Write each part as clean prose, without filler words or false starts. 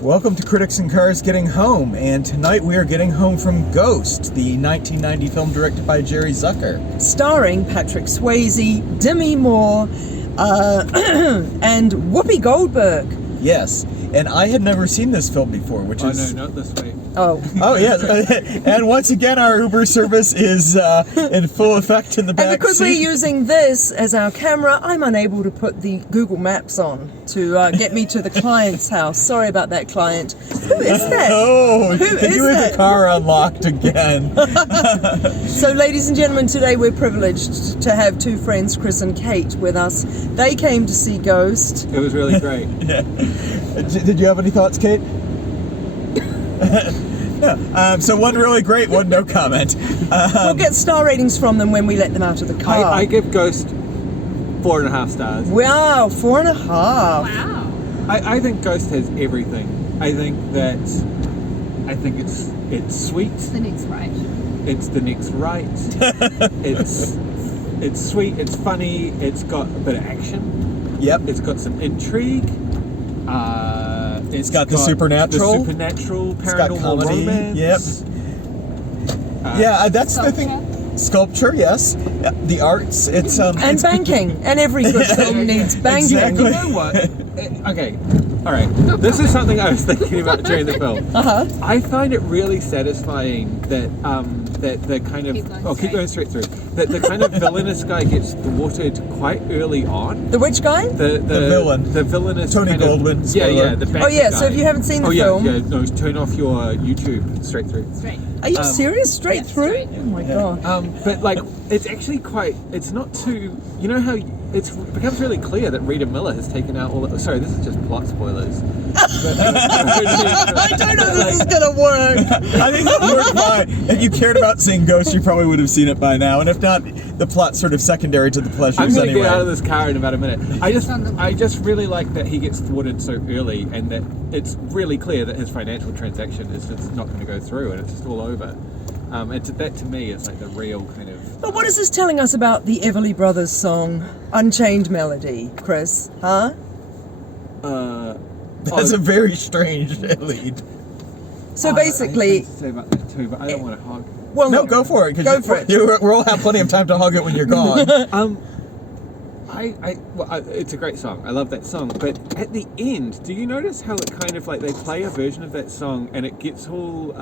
Welcome to Critics and Cars Getting Home, and tonight we are getting home from Ghost, the 1990 film directed by Jerry Zucker. Starring Patrick Swayze, Demi Moore, and Whoopi Goldberg. Yes, and I had never seen this film before, which is... Oh, no, not this way. Oh, yes. And once again, our Uber service is in full effect in the back And because seat. we're using this as our camera, I'm unable to put the Google Maps on to get me to the client's house. Sorry about that, client. Who is that? Oh, Who did is you have that? the car unlocked again? So, ladies and gentlemen, today we're privileged to have two friends, Chris and Kate, with us. They came to see Ghost. It was really great. Yeah. Did you have any thoughts, Kate? Yeah. So one really great, one no comment. We'll get star ratings from them when we let them out of the car. I give Ghost 4.5 stars. Wow, 4.5. Wow. I think Ghost has everything. I think it's sweet. It's the next right. It's the next right. It's sweet. It's funny. It's got a bit of action. Yep. It's got some intrigue. It's got the supernatural. The supernatural, It's got paranormal comedy. romance. Yeah, that's the Sculpture. thing. Sculpture, yes. The arts, it's And it's, banking. And every good film needs banking. Exactly. You know what? Okay, all right. This is something I was thinking about during the film. I find it really satisfying that that the kind of keep going straight through. That the kind of villainous guy gets thwarted quite early on. The which guy? The villain. The villainous Tony kind Goldwyn, Of, spoiler. yeah. The bad Oh yeah, guy. so if you haven't seen the film... no, turn off your YouTube straight through. Straight. Are you serious? Straight yeah, through? straight. Oh my god. But like, it's actually quite. It's not too. You know how it becomes really clear that Rita Miller has taken out all. Sorry, this is just plot spoilers. I don't know this is gonna work. I think if you were fine. If you cared about seeing Ghost, you probably would have seen it by now. And if not, the plot's sort of secondary to the pleasures I'm gonna anyway. get out of this car in about a minute. I just really like that he gets thwarted so early, and that it's really clear that his financial transaction is just not going to go through, and it's just all over. And that to me is like the real kind of. But what is this telling us about the Everly Brothers song, Unchained Melody, Chris? Huh? That's a very strange lead. So I basically... have things to say about that too, but I don't want to hog. Well, No, go for it. 'Cause Go for it. We'll all have plenty of time to hug it when you're gone. It's a great song. I love that song. But at the end, do you notice how it kind of like they play a version of that song and it gets all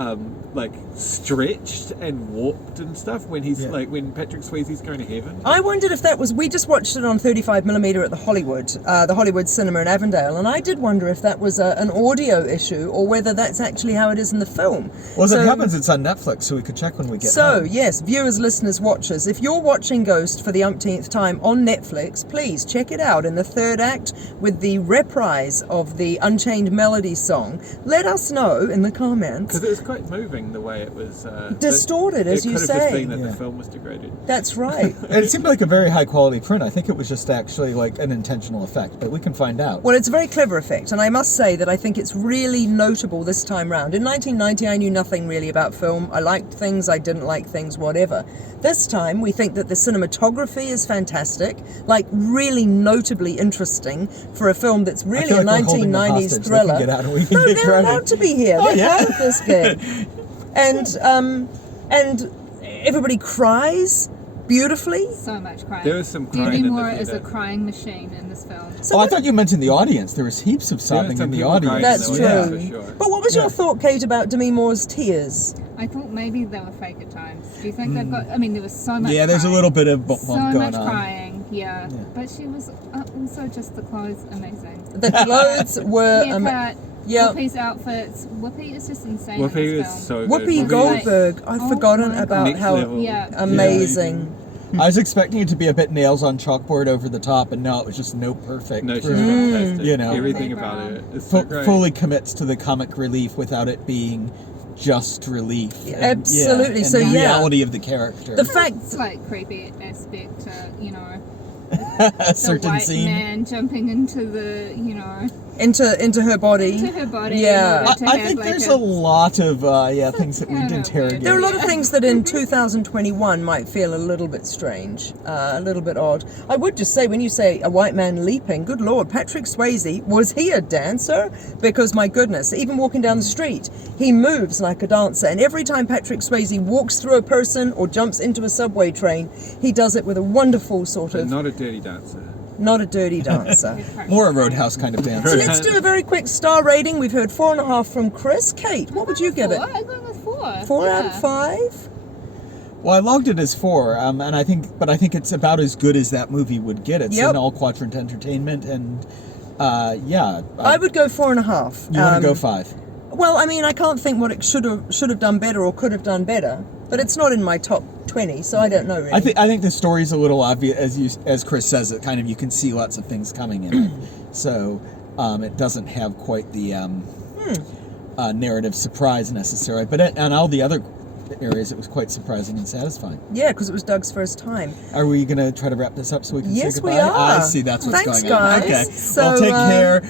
like stretched and warped and stuff when he's like when Patrick Swayze's going to heaven? I wondered if that was... We just watched it on 35mm at the Hollywood Cinema in Avondale, and I did wonder if that was an audio issue or whether that's actually how it is in the film. Well, as So- it happens, it's on Netflix, so we could check when we get So, home. yes, viewers, listeners, watchers, if you're watching Ghost for the umpteenth time on Netflix, please check it out in the third act with the reprise of the Unchained Melody song. Let us know in the comments. Because it was quite moving the way it was Distorted, as you It could have just say. been that Yeah. the film was degraded. That's right. And it seemed like a very high quality print. I think it was just actually like an intentional effect, but we can find out. Well, it's a very clever effect, and I must say that I think it's really notable this time round. In 1990, I knew nothing really about film. I liked things, I didn't like things, whatever. This time, we think that the cinematography is fantastic, like really notably interesting for a film that's I really feel a like we're holding them 1990s hostage. They thriller. can get out and we can No, get they're credit. allowed to be here. Oh, They're yeah. part of this bit. And everybody cries beautifully. So much crying. There was some crying Demi in the Moore is a theater. crying machine in this film. So I what- thought you meant in the audience. There was heaps of There were sobbing some in the people audience. crying That's in the true. audience, for sure. But what was your Yeah. thought, Kate, about Demi Moore's tears? I thought maybe they were fake at times. Do you think they've got... I mean, there was so much Yeah, there's a crying. little bit of So bump going much on. crying, yeah. But she was also just the clothes amazing. The clothes were... Haircut, yeah. Whoopi's outfits. Whoopi is just insane Whoopi in this is film. so good. Whoopi Whoopi Goldberg. I've Oh forgotten my about Next how level. Yeah. amazing. I was expecting it to be a bit nails on chalkboard over the top, and no, it was just perfect. No, she's Proof. fantastic. You know. Everything Hey, about Brown. it is so Fu- great. fully commits to the comic relief without it being just relief. Yeah, And- absolutely. and So, the yeah. reality of the character. The fact... It's like creepy aspect to, a the certain white scene. man jumping into the, into her body. To her body. Yeah. in order to I have think like there's a lot of things that we'd interrogate. There are a lot of things that in 2021 might feel a little bit strange, a little bit odd. I would just say, when you say a white man leaping, good Lord, Patrick Swayze, was he a dancer? Because my goodness, even walking down the street, he moves like a dancer. And every time Patrick Swayze walks through a person or jumps into a subway train, he does it with a wonderful sort of... Not a dirty dancer. Not a dirty dancer. More a Roadhouse kind of dance. So let's do a very quick star rating. We've heard 4.5 from Chris. Kate, what would you give it? I'm going with 4. 4 out of 5? Well, I logged it as 4, and I think it's about as good as that movie would get. It's Yep. in all quadrant entertainment, and I would go 4.5. You want to go 5? Well, I mean, I can't think what it should have done better or could have done better, but it's not in my top 20, so I don't know really. I think the story's a little obvious, as Chris says. It kind of, you can see lots of things coming in it, so it doesn't have quite the narrative surprise necessarily. But on all the other areas, it was quite surprising and satisfying. Yeah, because it was Doug's first time. Are we going to try to wrap this up so we can Yes, say goodbye? we are. I see, that's what's Thanks, going on. guys. Okay, So, well, take care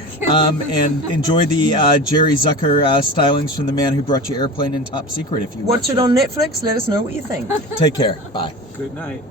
and enjoy the Jerry Zucker stylings from the man who brought you Airplane and Top Secret. If you Watch it on Netflix. Let us know what you think. Take care. Bye. Good night.